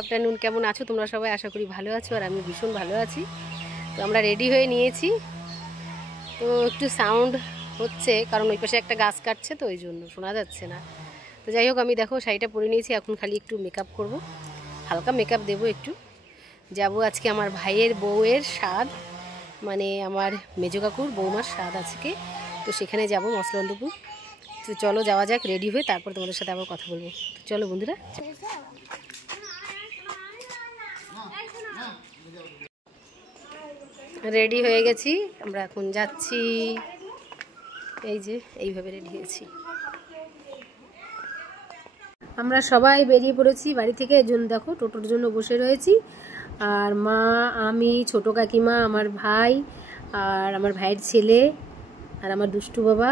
Afternoon, কেমন আছো তোমরা সবাই? আশা করি ভালো আছো, আর আমি ভীষণ ভালো আছি। তো আমরা রেডি হয়ে নিয়েছি। তো একটু সাউন্ড হচ্ছে কারণ ওই পাশে একটা গাছ কাটছে, তো ওই জন্য শোনা যাচ্ছে না। তো যাই হোক, আমি দেখো শাড়িটা পরে নিয়েছি, এখন খালি একটু মেকআপ করব, হালকা মেকআপ দেবো একটু। যাব আজকে আমার ভাইয়ের বউয়ের স্বাদ, মানে আমার মেজো কাকুর বৌমার স্বাদ আজকে, তো সেখানে যাব মসলন্দপুর। তো চলো যাওয়া যাক, রেডি হয়ে তারপর তোমাদের সাথে আবার কথা বলবো। তো চলো বন্ধুরা, রেডি হয়ে গেছি, আমরা এখন যাচ্ছি। এই যে এইভাবে রেডি হয়েছি, আমরা সবাই বেরিয়ে পড়েছি বাড়ি থেকে। এর জন্য দেখো টোটোর জন্য বসে রয়েছি, আর মা, আমি, ছোটো কাকিমা, আমার ভাই, আর আমার ভাইয়ের ছেলে, আর আমার দুষ্টু বাবা,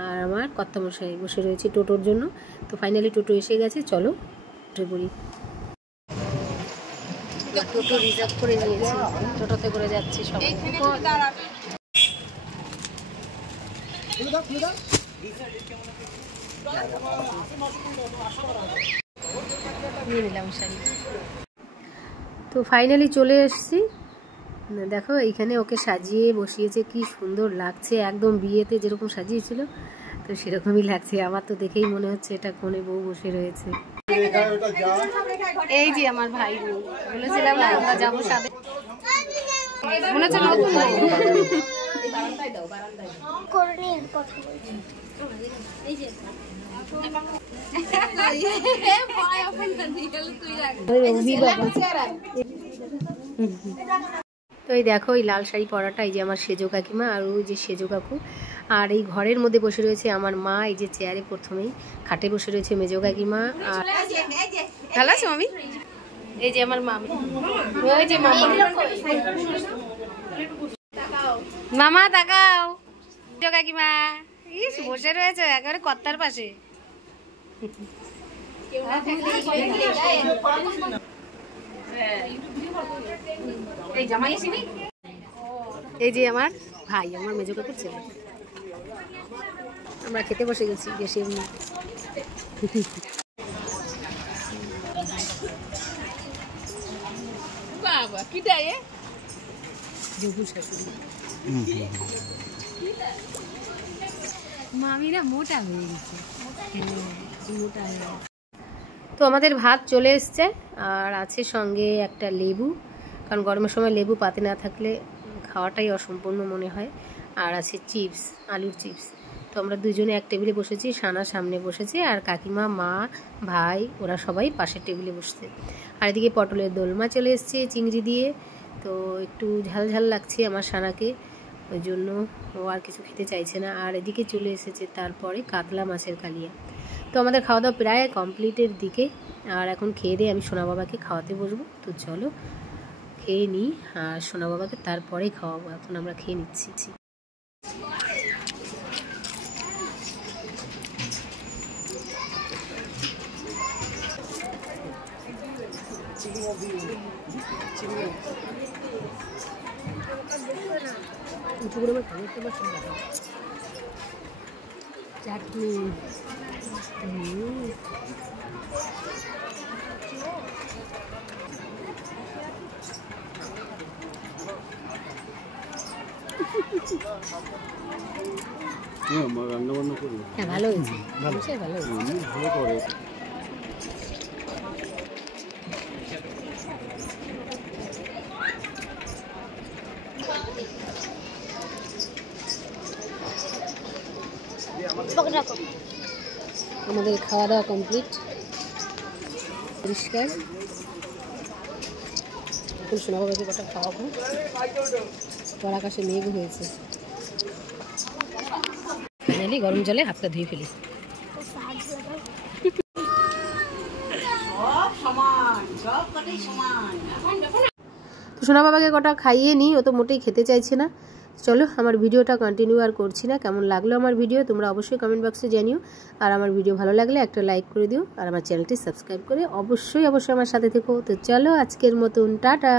আর আমার কর্তামশাই বসে রয়েছি টোটোর জন্য। তো ফাইনালি টোটো এসে গেছে, চলো উঠে পড়ি। টোটো রিজার্ভ করে নিয়েছি, টোটোতে করে যাচ্ছি সবাই। নিয়ে নিলাম শাড়ি। তো ফাইনালি চলে এসেছি। দেখো এইখানে ওকে সাজিয়ে বসিয়েছে, কি সুন্দর লাগছে, একদম বিয়েতে যেরকম সাজিয়েছিল তো সেরকমই লাগছে। আমার তো দেখেই মনে হচ্ছে এটা কোণে বউ বসে রয়েছে। এই যে আমার ভাই, বলেছিলাম না আমরা যাবো সাথে, মনে হচ্ছে নতুন তো এই দেখো এই লাল শাড়ি পরাটা, এই যে আমার সেজো কাকিমা, আর ওই যে সেজো কাকু, আর এই ঘরের মধ্যে বসে রয়েছে আমার মা। এই যে চেয়ারে প্রথমেই খাটে বসে রয়েছে মেজো কাকিমা। আর ভালো আছো মামি? এই যে আমার মামি, ওই যে মামা, মামা তাকাও, মেজো কাকিমা ইস বসে রয়েছে একেবারে কর্তার পাশে। এই যে আমার ভাই, আমার মেজো কাকুর ছেলে, আমরা খেতে বসে গেছি বেশি। মামিরা মোটা হয়ে গেছে, মোটা হয়ে গেছে। তো আমাদের ভাত চলে এসছে, আর আছে সঙ্গে একটা লেবু, কারণ গরমের সময় লেবু পাতে না থাকলে খাওয়াটাই অসম্পূর্ণ মনে হয়। আর আছে চিপস, আলুর চিপস। তো আমরা দুজনে এক টেবিলে বসেছি, সানা সামনে বসেছে, আর কাকিমা, মা, ভাই ওরা সবাই পাশের টেবিলে বসছে। আর এদিকে পটলের দোলমা চলে এসছে চিংড়ি দিয়ে, তো একটু ঝাল ঝাল লাগছে আমার সানাকে, ওই জন্য ও আর কিছু খেতে চাইছে না। আর এদিকে চলে এসেছে তারপরে কাতলা মাছের কালিয়া। তো আমাদের খাওয়া দাওয়া প্রায় কমপ্লিটের দিকে, আর এখন খেয়ে দিয়ে আমি সোনা বাবাকে খাওয়াতে বসবো। তো চলো খেয়ে নিই, আর সোনা বাবাকে তারপরেই খাওয়াবো। এখন আমরা খেয়ে নিচ্ছি। চাটনি, হ্যাঁ ভালো হয়েছে, ভালো হয়েছে। আমাদের খাওয়া দাওয়া কমপ্লিট, পরিষ্কার। এখন সোনা বাবাকে কটা খাওয়াবো, পর আকাশে মেঘ হয়েছে। ফাইনালি গরম জলে হাতটা ধুয়ে ফেলি। তো সোনা বাবাকে কটা খাইয়ে নিই, ও তো মোটেই খেতে চাইছে না। চলো আমার ভিডিওটা কন্টিনিউ আর করছি না। কেমন লাগলো আমার ভিডিও তোমরা অবশ্যই কমেন্ট বক্সে জানিও, আর আমার ভিডিও ভালো লাগলে একটা লাইক করে দিও, আর আমার চ্যানেলটি সাবস্ক্রাইব করে অবশ্যই আমার সাথে থেকো। তো চলো আজকের মতন টাটা।